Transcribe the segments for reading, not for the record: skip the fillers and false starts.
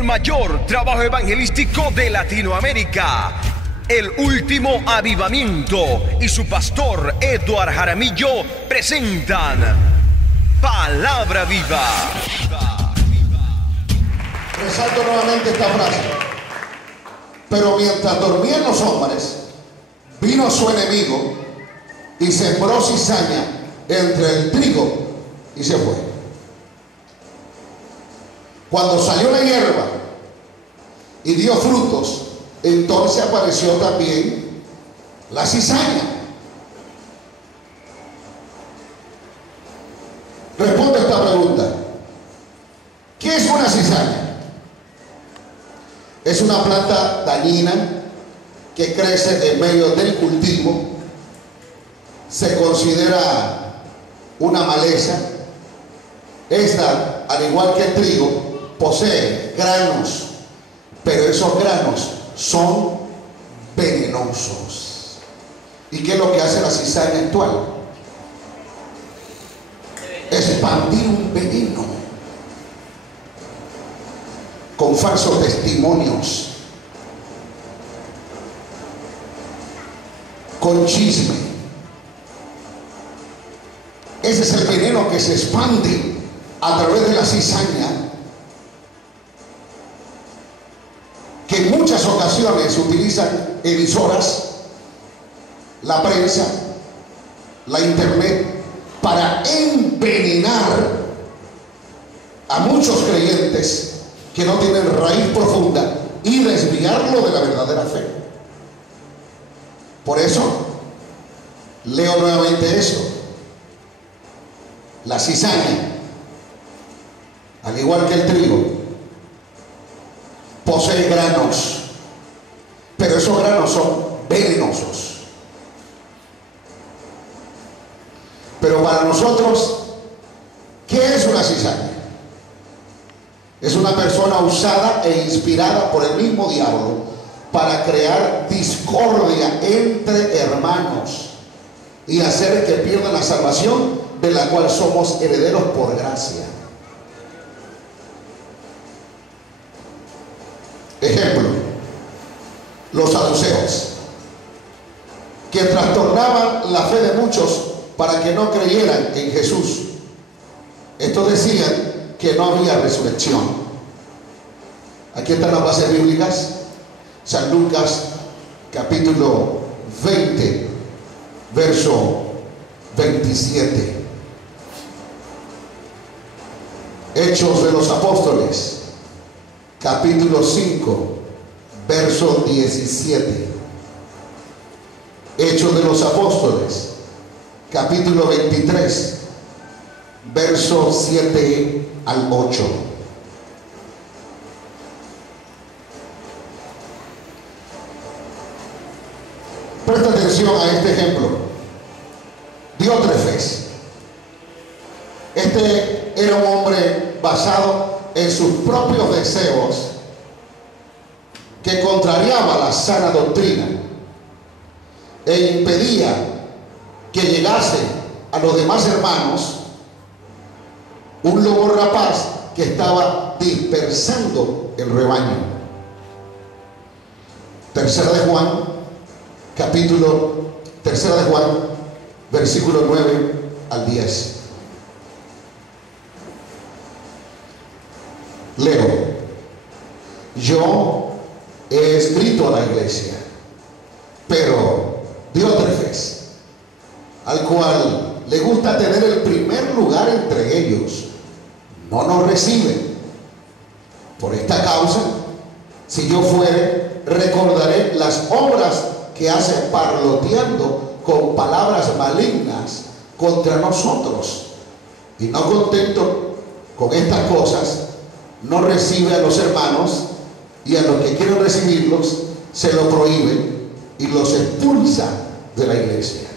el mayor trabajo evangelístico de Latinoamérica, El Último Avivamiento y su pastor Eduard Jaramillo presentan Palabra Viva. Resalto nuevamente esta frase. Pero mientras dormían los hombres, vino su enemigo y sembró cizaña entre el trigo y se fue. Cuando salió la hierba y dio frutos, entonces apareció también la cizaña. Responde a esta pregunta. ¿Qué es una cizaña? Es una planta dañina que crece en medio del cultivo. Se considera una maleza. Esta, al igual que el trigo, posee granos, pero esos granos son venenosos. ¿Y qué es lo que hace la cizaña actual? Expandir un veneno con falsos testimonios, con chisme. Ese es el veneno que se expande a través de la cizaña, que en muchas ocasiones utilizan emisoras, la prensa, la internet, para envenenar a muchos creyentes que no tienen raíz profunda y desviarlo de la verdadera fe. Por eso, leo nuevamente eso. La cizaña, al igual que el trigo, posee granos, pero esos granos son venenosos. Pero para nosotros, ¿qué es una cizaña? Es una persona usada e inspirada por el mismo diablo para crear discordia entre hermanos y hacer que pierdan la salvación de la cual somos herederos por gracia. Ejemplo, los saduceos, que trastornaban la fe de muchos para que no creyeran en Jesús. Estos decían que no había resurrección. Aquí están las bases bíblicas. San Lucas capítulo 20 verso 27. Hechos de los Apóstoles capítulo 5 verso 17. Hechos de los Apóstoles capítulo 23 verso 7 al 8. Presta atención a este ejemplo. Diótrefes. Este era un hombre basado en sus propios deseos, que contrariaba la sana doctrina e impedía que llegase a los demás hermanos un lobo rapaz que estaba dispersando el rebaño. Tercera de Juan, versículo 9 al 10. Leo: yo he escrito a la iglesia, pero Diótrefes, al cual le gusta tener el primer lugar entre ellos, no nos recibe. Por esta causa, si yo fuere, recordaré las obras que hace parloteando con palabras malignas contra nosotros. Y no contento con estas cosas, no recibe a los hermanos, y a los que quieren recibirlos se lo prohíbe y los expulsa de la iglesia.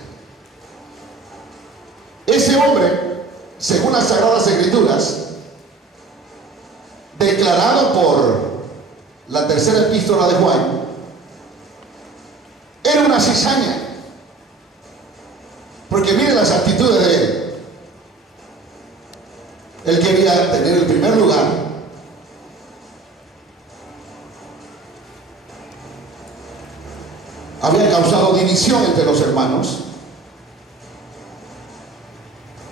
Ese hombre, según las Sagradas Escrituras, declarado por la tercera epístola de Juan, era una cizaña. Porque miren las actitudes de él. Él quería tener el primer lugar, había causado división entre los hermanos,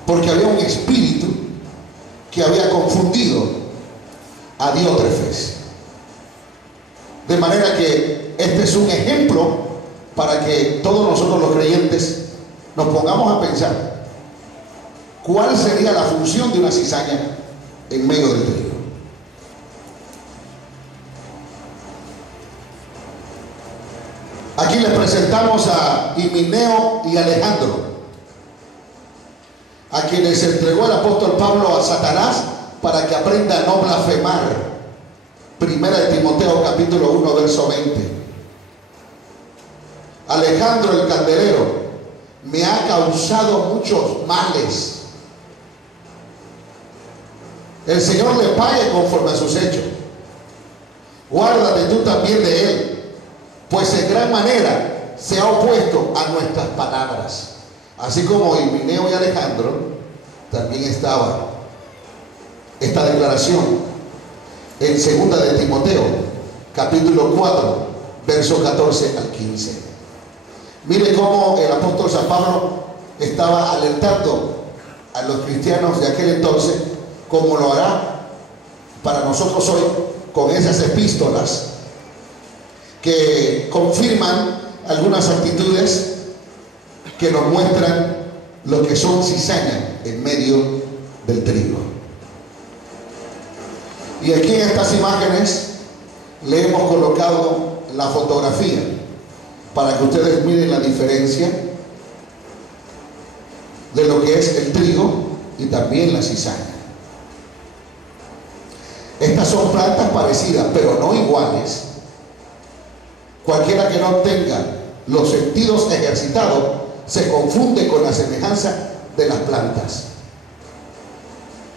porque había un espíritu que había confundido a Diótrefes. De manera que este es un ejemplo para que todos nosotros los creyentes nos pongamos a pensar cuál sería la función de una cizaña en medio del trigo. Aquí les presentamos a Himeneo y Alejandro, a quienes entregó el apóstol Pablo a Satanás para que aprenda a no blasfemar. Primera de Timoteo capítulo 1 verso 20. Alejandro el candelero me ha causado muchos males. El Señor le pague conforme a sus hechos. Guárdate tú también de él, pues en gran manera se ha opuesto a nuestras palabras. Así como Himeneo y Alejandro, también estaba esta declaración en segunda de Timoteo, capítulo 4, verso 14 al 15. Mire cómo el apóstol San Pablo estaba alertando a los cristianos de aquel entonces, como lo hará para nosotros hoy, con esas epístolas que confirman algunas actitudes que nos muestran lo que son cizaña en medio del trigo. Y aquí en estas imágenes le hemos colocado la fotografía para que ustedes miren la diferencia de lo que es el trigo y también la cizaña. Estas son plantas parecidas, pero no iguales. Cualquiera que no tenga los sentidos ejercitados se confunde con la semejanza de las plantas.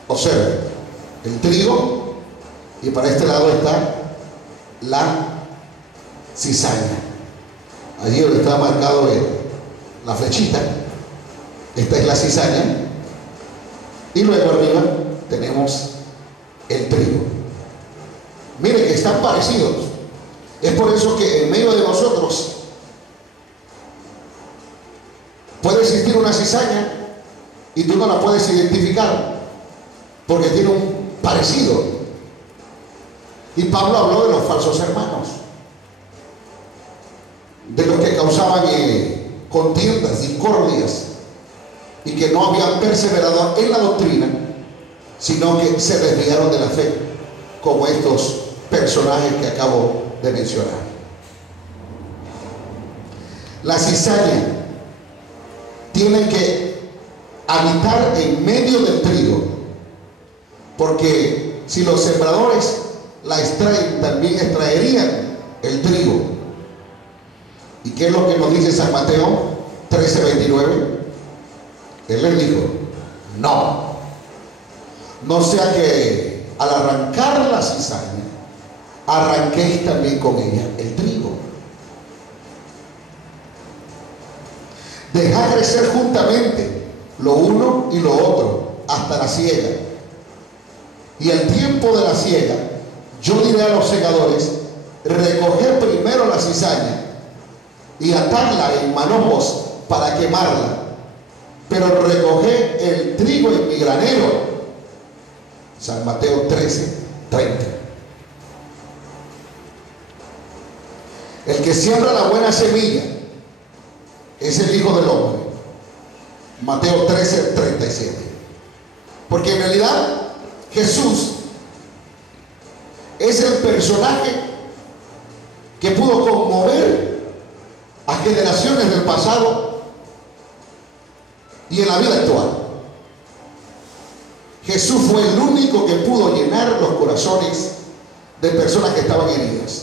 Observen, el trigo, y para este lado está la cizaña. Allí donde está marcado la flechita, esta es la cizaña, y luego arriba tenemos el trigo. Miren que están parecidos. Es por eso que en medio de nosotros puede existir una cizaña y tú no la puedes identificar porque tiene un parecido. Y Pablo habló de los falsos hermanos, de los que causaban contiendas, discordias, y que no habían perseverado en la doctrina, sino que se desviaron de la fe, como estos personajes que acabo de mencionar. La cizaña tiene que habitar en medio del trigo, porque si los sembradores la extraen, también extraerían el trigo. ¿Y qué es lo que nos dice San Mateo 13:29? Él les dijo: no sea que al arrancar la cizaña arranquéis también con ella el trigo. Dejad crecer juntamente lo uno y lo otro hasta la siega. Y al tiempo de la siega, yo diré a los segadores: recoged primero la cizaña y atadla en manojos para quemarla, pero recoged el trigo en mi granero. San Mateo 13:30. El que siembra la buena semilla es el Hijo del Hombre. Mateo 13:37. Porque en realidad Jesús es el personaje que pudo conmover a generaciones del pasado y en la vida actual. Jesús fue el único que pudo llenar los corazones de personas que estaban heridas.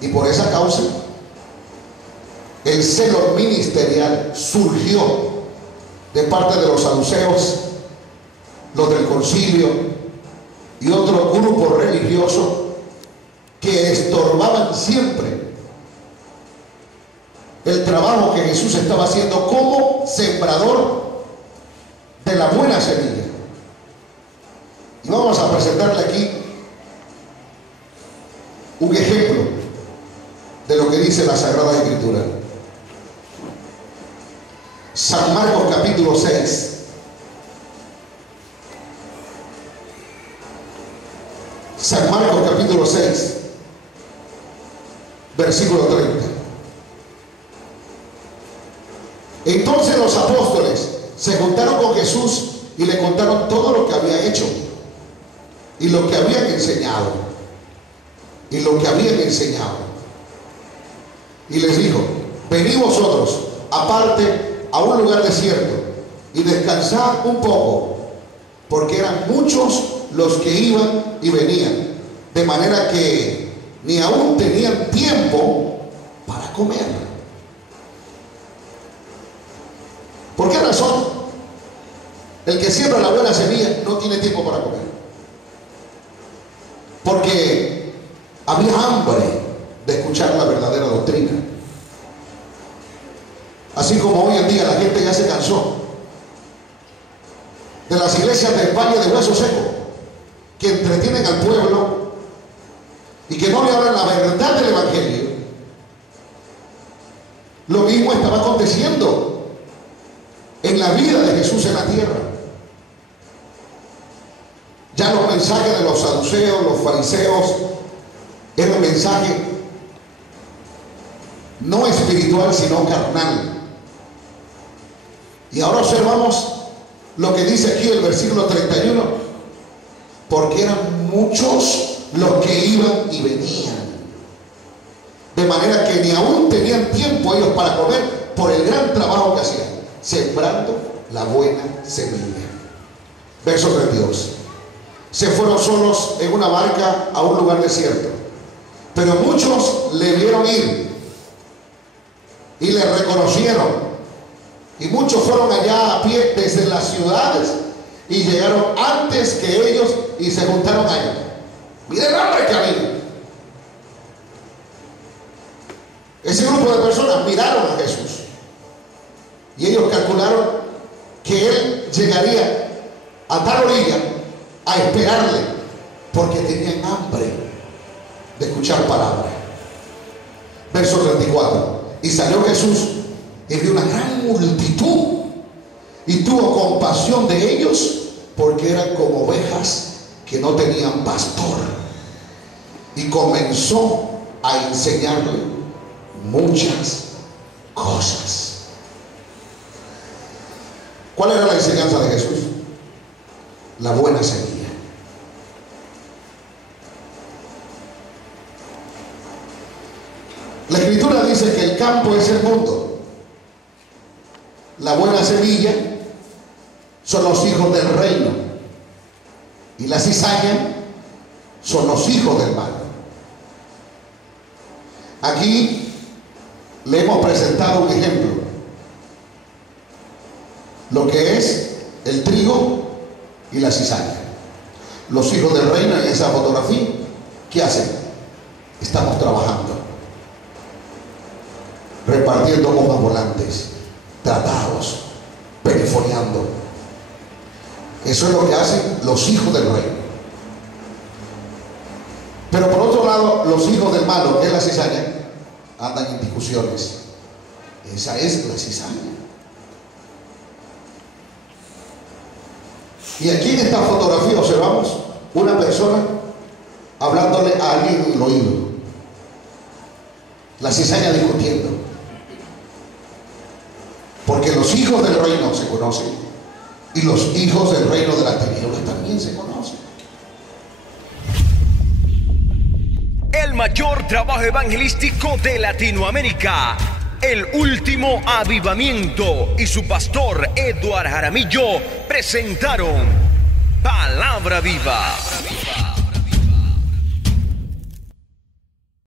Y por esa causa, el celo ministerial surgió de parte de los saduceos, los del concilio y otro grupo religioso que estorbaban siempre el trabajo que Jesús estaba haciendo como sembrador de la buena semilla. Y vamos a presentarle aquí un ejemplo de lo que dice dice la Sagrada Escritura. San Marcos capítulo 6. San Marcos capítulo 6, versículo 30. Entonces los apóstoles se juntaron con Jesús y le contaron todo lo que había hecho y lo que habían enseñado. Y les dijo: venid vosotros aparte a un lugar desierto y descansad un poco, porque eran muchos los que iban y venían, de manera que ni aún tenían tiempo para comer. ¿Por qué razón? El que siembra la buena semilla no tiene tiempo para comer, porque había hambre de escuchar la verdadera doctrina. Así como hoy en día la gente ya se cansó de las iglesias de España de hueso seco, que entretienen al pueblo y que no le hablan la verdad del evangelio. Lo mismo estaba aconteciendo en la vida de Jesús en la tierra. Ya los mensajes de los saduceos, los fariseos, era un mensaje no espiritual sino carnal. Y ahora observamos lo que dice aquí el versículo 31: porque eran muchos los que iban y venían, de manera que ni aún tenían tiempo ellos para comer por el gran trabajo que hacían, sembrando la buena semilla. Verso 32. Se fueron solos en una barca a un lugar desierto, pero muchos le vieron ir y le reconocieron, y muchos fueron allá a pie desde las ciudades y llegaron antes que ellos y se juntaron allá. Miren el hambre que había. Ese grupo de personas miraron a Jesús y ellos calcularon que él llegaría a tal orilla a esperarle, porque tenían hambre de escuchar palabra. Verso 34. Y salió Jesús y vio una gran multitud y tuvo compasión de ellos, porque eran como ovejas que no tenían pastor, y comenzó a enseñarle muchas cosas. ¿Cuál era la enseñanza de Jesús? La buena semilla. La Escritura dice que el campo es el mundo. La buena semilla son los hijos del reino, y la cizaña son los hijos del mal. Aquí le hemos presentado un ejemplo, lo que es el trigo y la cizaña. Los hijos del reino en esa fotografía, ¿qué hacen? Estamos trabajando, repartiendo hojas volantes, tratados, perifoneando. Eso es lo que hacen los hijos del reino. Pero por otro lado, los hijos del malo, que es la cizaña, andan en discusiones. Esa es la cizaña. Y aquí en esta fotografía observamos una persona hablándole a alguien en el oído. La cizaña discutiendo. Porque los hijos del reino se conocen, y los hijos del reino de las tinieblas también se conocen. El mayor trabajo evangelístico de Latinoamérica, El Último Avivamiento, y su pastor Eduard Jaramillo presentaron Palabra Viva.